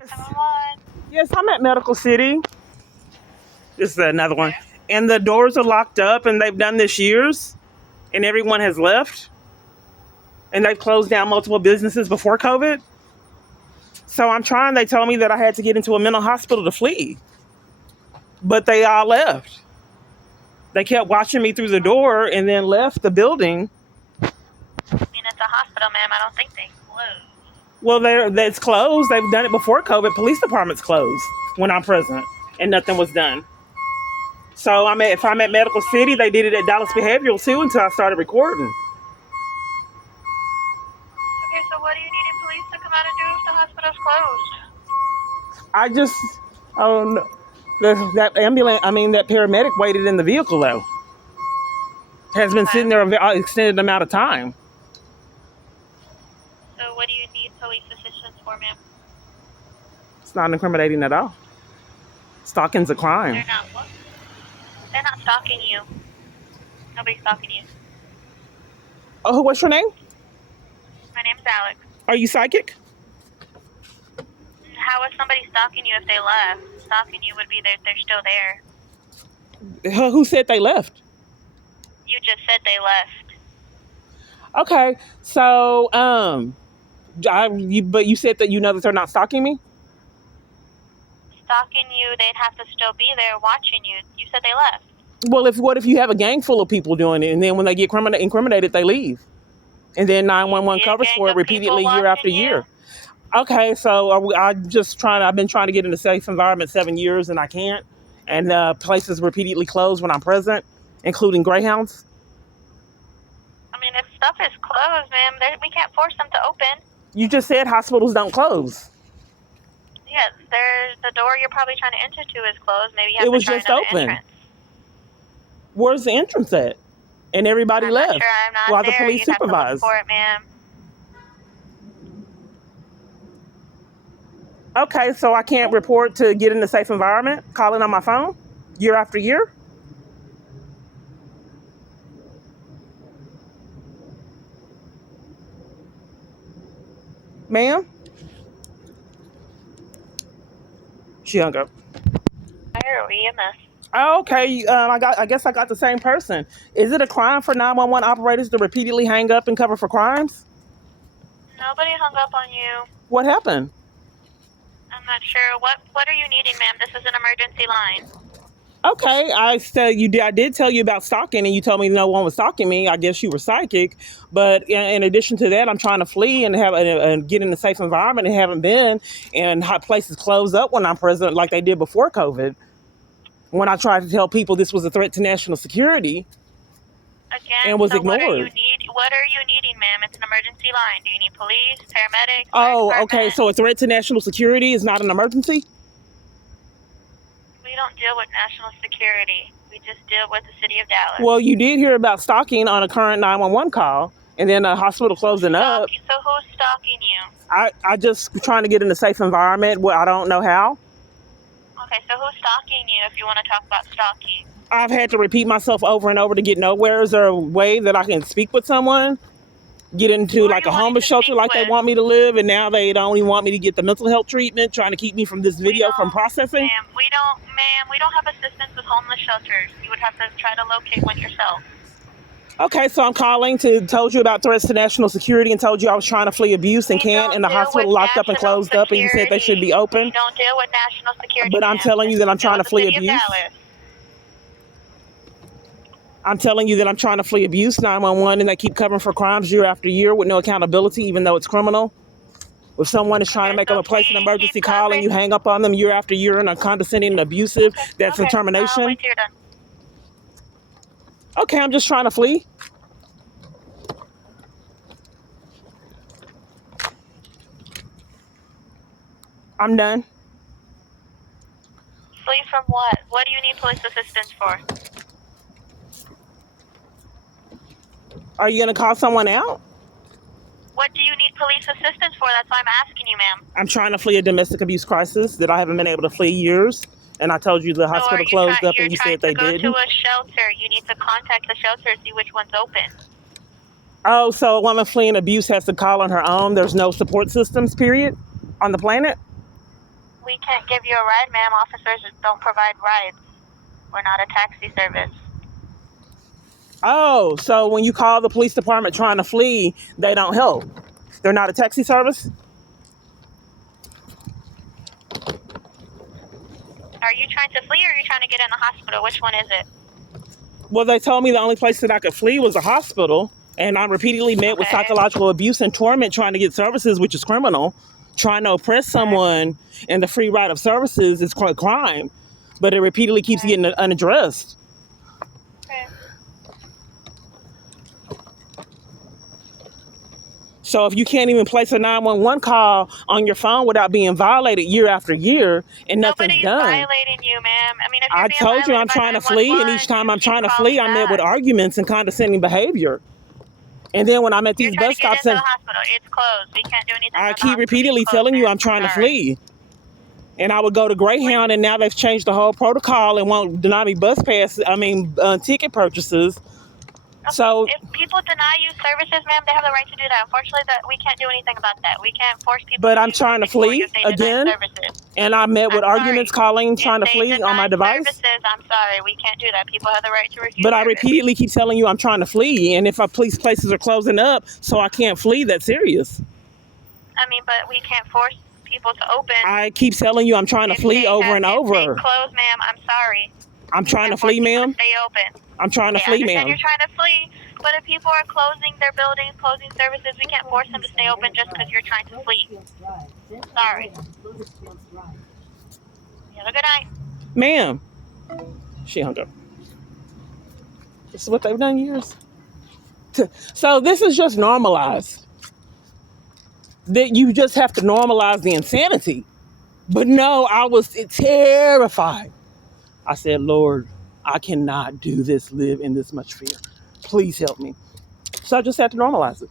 911. Yes, I'm at Medical City. This is another one. And the doors are locked up, and they've done this years, and everyone has left. And they've closed down multiple businesses before COVID. So I'm trying. They told me that I had to get into a mental hospital to flee, but they all left. They kept watching me through the door and then left the building. I mean, it's a hospital, ma'am. I don't think they closed. Well, that's closed. They've done it before COVID. Police departments closed when I'm present, and nothing was done. So if I'm at Medical City, they did it at Dallas Behavioral too until I started recording. Okay, so what do you need police to come out and do if the hospital's closed? I just, that ambulance, that paramedic waited in the vehicle though. Has been sitting there an extended amount of time. So what do you need police assistance for, ma'am? It's not incriminating at all. Stalking's a crime. They're not stalking you. Nobody's stalking you. Oh, what's your name? My name's Alex. Are you psychic? How is somebody stalking you if they left? Stalking you would be they're still there. Who said they left? You just said they left. Okay, so but you said that you know that they're not stalking me. Stalking you, they'd have to still be there watching you. You said they left. Well, what if you have a gang full of people doing it, and then when they get incriminated, they leave, and then 911 covers for it repeatedly year after year. Okay, so I've been trying to get in a safe environment 7 years, and I can't. And places repeatedly close when I'm present, including Greyhounds. I mean, if stuff is closed, ma'am, we can't force them to open. You just said hospitals don't close. Yes, the door you're probably trying to enter to is closed. Maybe you have it to was try just another open. Entrance. Where's the entrance at? And everybody I'm left. not sure. I'm not while there. the police You'd have to look supervised. for it, ma'am. Okay, so I can't report to get in a safe environment, calling on my phone year after year? Ma'am? She hung up. Fire or EMS. Oh, okay, I guess I got the same person. Is it a crime for 911 operators to repeatedly hang up and cover for crimes? Nobody hung up on you. What happened? I'm not sure. What are you needing, ma'am? This is an emergency line. Okay, I did tell you about stalking, and you told me no one was stalking me. I guess you were psychic, but in addition to that, I'm trying to flee and get in a safe environment, and haven't been. And hot places close up when I'm present, like they did before COVID. When I tried to tell people this was a threat to national security, again, and was so ignored. What are you needing, ma'am? It's an emergency line. Do you need police, paramedics? Oh, okay. So a threat to national security is not an emergency? We don't deal with national security. We just deal with the city of Dallas. Well, you did hear about stalking on a current 911 call, and then a hospital closing up. So who's stalking you? I just trying to get in a safe environment. Well, I don't know how. Okay, so who's stalking you if you want to talk about stalking? I've had to repeat myself over and over to get nowhere. Is there a way that I can speak with someone? Get into like a homeless shelter like they want me to live, and now they don't even want me to get the mental health treatment, trying to keep me from this video from processing? Ma'am, we don't have assistance with homeless shelters. You would have to try to locate one yourself. Okay, so I'm calling told you about threats to national security and told you I was trying to flee abuse and can't, and the hospital locked up and closed up, and you said they should be open. We don't deal with national security. But I'm telling you that I'm trying to flee abuse. I'm telling you that I'm trying to flee abuse, 911, and they keep covering for crimes year after year with no accountability, even though it's criminal. If someone is trying to make them place an emergency call and you hang up on them year after year and are condescending and abusive, that's a termination. Wait till you're done. Okay, I'm just trying to flee. I'm done. Flee from what? What do you need police assistance for? Are you going to call someone out? What do you need police assistance for? That's why I'm asking you, ma'am. I'm trying to flee a domestic abuse crisis that I haven't been able to flee years. And I told you the hospital closed up and you said they didn't. You're trying to go to a shelter. You need to contact the shelter, see which one's open. Oh, so a woman fleeing abuse has to call on her own? There's no support systems, period, on the planet? we can't give you a ride, ma'am. Officers don't provide rides. We're not a taxi service. Oh, so when you call the police department trying to flee, they don't help. They're not a taxi service? Are you trying to flee or are you trying to get in the hospital? Which one is it? Well, they told me the only place that I could flee was a hospital, and I'm repeatedly met with Okay. psychological abuse and torment trying to get services, which is criminal. Trying to oppress someone and the free right of services is crime, but it repeatedly keeps getting unaddressed. Okay. So if you can't even place a 911 call on your phone without being violated year after year and nothing's Nobody's done. violating you, ma'am. I mean, if you're I being told you I'm violated by trying to flee, and each 911, time you I'm keep trying to calling flee, I'm met with back. arguments and condescending behavior. And then when I'm at You're these trying bus to get stops, into and the hospital. It's closed. We can't do anything. I about the keep hospital. repeatedly It's closed, telling you ma'am. I'm trying to Sorry. flee. And I would go to Greyhound, and now they've changed the whole protocol and won't deny me ticket purchases. So, If people deny you services, ma'am, they have the right to do that. Unfortunately, that we can't do anything about that. We can't force people but to I'm do trying to something for flee you if they deny again, services. and I met with I'm arguments sorry. calling, trying to If they flee on my deny device. services, I'm sorry. We can't do that. People have the right to refuse But I service. repeatedly keep telling you I'm trying to flee, and if our police places are closing up, so I can't flee, that's serious. I mean, but we can't force people to open. I keep telling you I'm trying to flee over and If over. they close, ma'am, I'm sorry. I'm trying to Can't force flee, people ma'am. to stay open. I'm trying to Okay, I flee, understand ma'am. you're trying to flee, but if people are closing their buildings, closing services, we can't force them to stay open just because you're trying to flee. Sorry. Have a good night. Ma'am. She hung up. This is what they've done years. So this is just normalized. That you just have to normalize the insanity. But no, I was terrified. I said, Lord, I cannot do this, live in this much fear. Please help me. So I just had to normalize it.